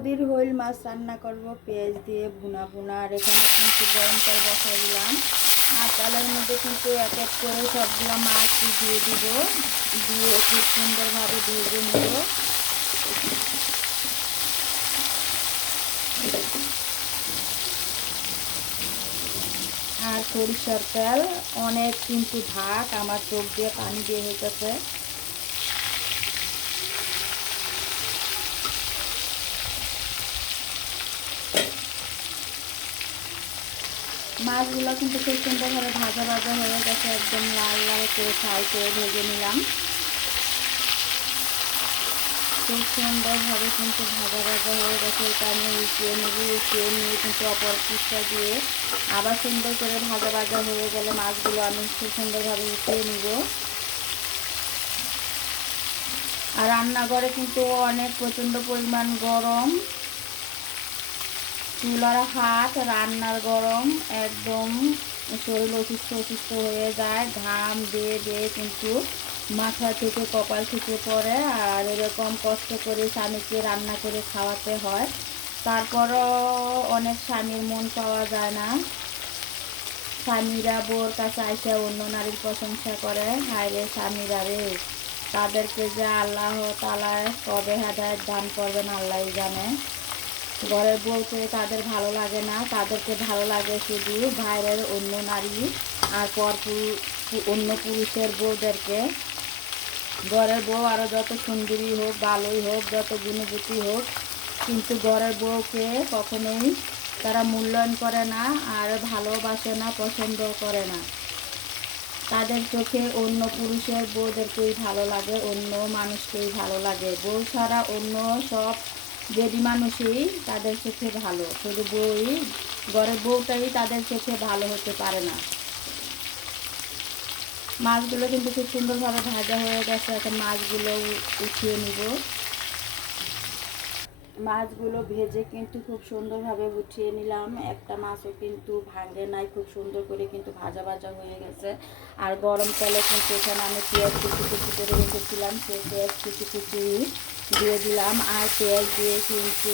নদীর হইল মাছ রান্না করব, পেঁয়াজ দিয়ে ভুনা ভুনা, আর এখানে কিন্তু গরম তেল বসাই দিলাম। আর তেলের মধ্যে কিন্তু এক এক করে সবগুলো মাছ দিয়ে দিব, দিয়ে খুব সুন্দরভাবে ভেজে নেব। আর সরিষার তেল, অনেক কিন্তু ঢাক, আমার চোখ দিয়ে পানি দিয়ে হইতেছে। মাছগুলো কিন্তু খুব সুন্দরভাবে ভাজা ভাজা হয়ে গেছে, একদম লাল লাল করে ফ্রাই করে ভেজে নিলাম। খুব সুন্দরভাবে কিন্তু ভাজা ভাজা হয়ে গেছে, এটা আমি উঠিয়ে নেব, উঠিয়ে নিয়ে কিন্তু অপর পিসটা দিয়ে আবার সুন্দর করে ভাজা ভাজা হয়ে গেলে মাছগুলো আমি খুব সুন্দরভাবে উঠিয়ে নিব। আর রান্নাঘরে কিন্তু অনেক প্রচণ্ড পরিমাণ গরম। চুলার হাত রান্নার গরম একদম শরীর অসুস্থ অসুস্থ হয়ে যায়। ঘাম দিয়ে দিয়ে কিন্তু মাথা থেকে, কপাল থেকে পড়ে আর এরকম কষ্ট করে স্বামীকে রান্না করে খাওয়াতে হয়। তারপরও অনেক স্বামীর মন পাওয়া যায় না। স্বামীরা বোর কাছে আসে অন্য নারীর প্রশংসা করে। হায় রে স্বামীরা রে, তাদেরকে যে আল্লাহ তালায় কবে হেদায়ত দান করবেন আল্লাহ জানে। ঘরের বউকে তাদের ভালো লাগে না, তাদেরকে ভালো লাগে শুধু বাইরের অন্য নারী আর পর অন্য পুরুষের বউদেরকে। ঘরের বউ আরও যত সুন্দরী হোক, ভালোই হোক, যত গুণবতী হোক, কিন্তু ঘরের বউকে কখনোই তারা মূল্যায়ন করে না আর ভালোবাসে না, পছন্দ করে না। তাদের চোখে অন্য পুরুষের বউদেরকেই ভালো লাগে, অন্য মানুষকেই ভালো লাগে। বউ ছাড়া অন্য সব বেডি মানুষই তাদের চোখে ভালো, শুধু বউই ঘরের বউটাই তাদের চোখে ভালো হতে পারে না। মাছগুলো কিন্তু খুব সুন্দরভাবে ভাজা হয়ে গেছে, এখন মাছগুলো উঠিয়ে নিব। মাছগুলো ভেজে কিন্তু খুব সুন্দরভাবে উঠিয়ে নিলাম। একটা মাছও কিন্তু ভাঙে নাই, খুব সুন্দর করে কিন্তু ভাজা ভাজা হয়ে গেছে। আর গরম তেলে কিন্তু এখানে আমি পেঁয়াজ কুচি কুচি করে রেখেছিলাম, সেই পেঁয়াজ কুচি কুচি দিয়ে দিলাম আর পেঁয়াজ দিয়ে কিন্তু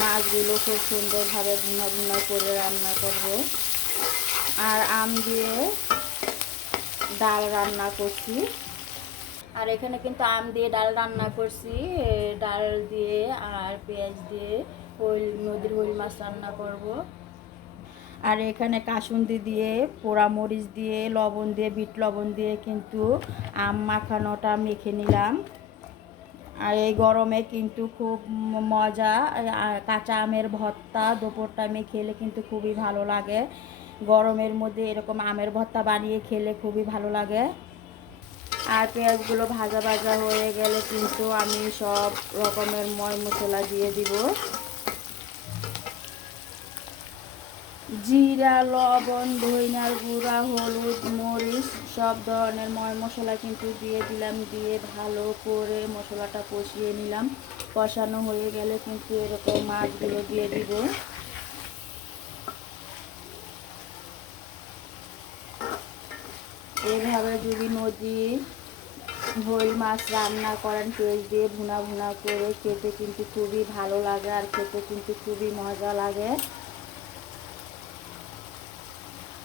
মাছগুলো খুব সুন্দরভাবে ভিন্ন ভিন্ন করে রান্না করব। আর আম দিয়ে ডাল রান্না করছি। আর এখানে কিন্তু আম দিয়ে ডাল রান্না করছি। ডাল দিয়ে আর পেঁয়াজ দিয়ে হইল নদীর হইল মাছ রান্না করব। আর এখানে কাসুন্দি দিয়ে পোড়া মরিচ দিয়ে, লবণ দিয়ে, বিট লবণ দিয়ে কিন্তু আম মাখানোটা মেখে নিলাম। আর এই গরমে কিন্তু খুব মজা কাঁচা আমের ভর্তা দুপুর টাইমে খেলে কিন্তু খুবই ভালো লাগে। গরমের মধ্যে এরকম আমের ভর্তা বানিয়ে খেলে খুবই ভালো লাগে। আর পেঁয়াজগুলো ভাজা ভাজা হয়ে গেলে কিন্তু আমি সব রকমের ময় মশলা দিয়ে দিব। জিরা, লবণ, ধইনার গুঁড়া, হলুদ, মরিচ, সব ধরনের ময় মশলা কিন্তু দিয়ে দিলাম, দিয়ে ভালো করে মশলাটা কষিয়ে নিলাম। কষানো হয়ে গেলে কিন্তু এরকম মাছগুলো দিয়ে দিব। এভাবে যদি নদী হইল মাছ রান্না করেন পেঁয়াজ দিয়ে ভুনা ভুনা করে খেতে কিন্তু খুবই ভালো লাগে আর খেতে কিন্তু খুবই মজা লাগে।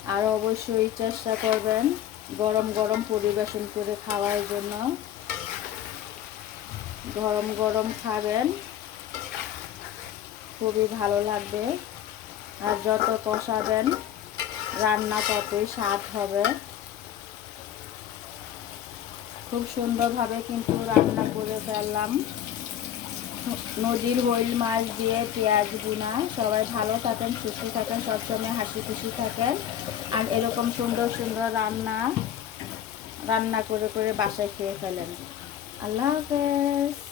আর অবশ্যই চেষ্টা করবেন গরম গরম পরিবেশন করে খাওয়ার জন্য। গরম গরম খাবেন। খুবই ভালো লাগবে। আর যত কষাবেন, রান্না ততই স্বাদ হবে। খুব সুন্দরভাবে কিন্তু রান্না করে ফেললাম। নদীর হইল মাছ দিয়ে পেঁয়াজ গুনা, সবাই ভালো থাকেন, সুস্থ থাকেন সবসময় হাসি খুশি থাকেন। আর এরকম সুন্দর সুন্দর রান্না রান্না করে করে বাসায় খেয়ে ফেলেন। আল্লাহ হাফেজ।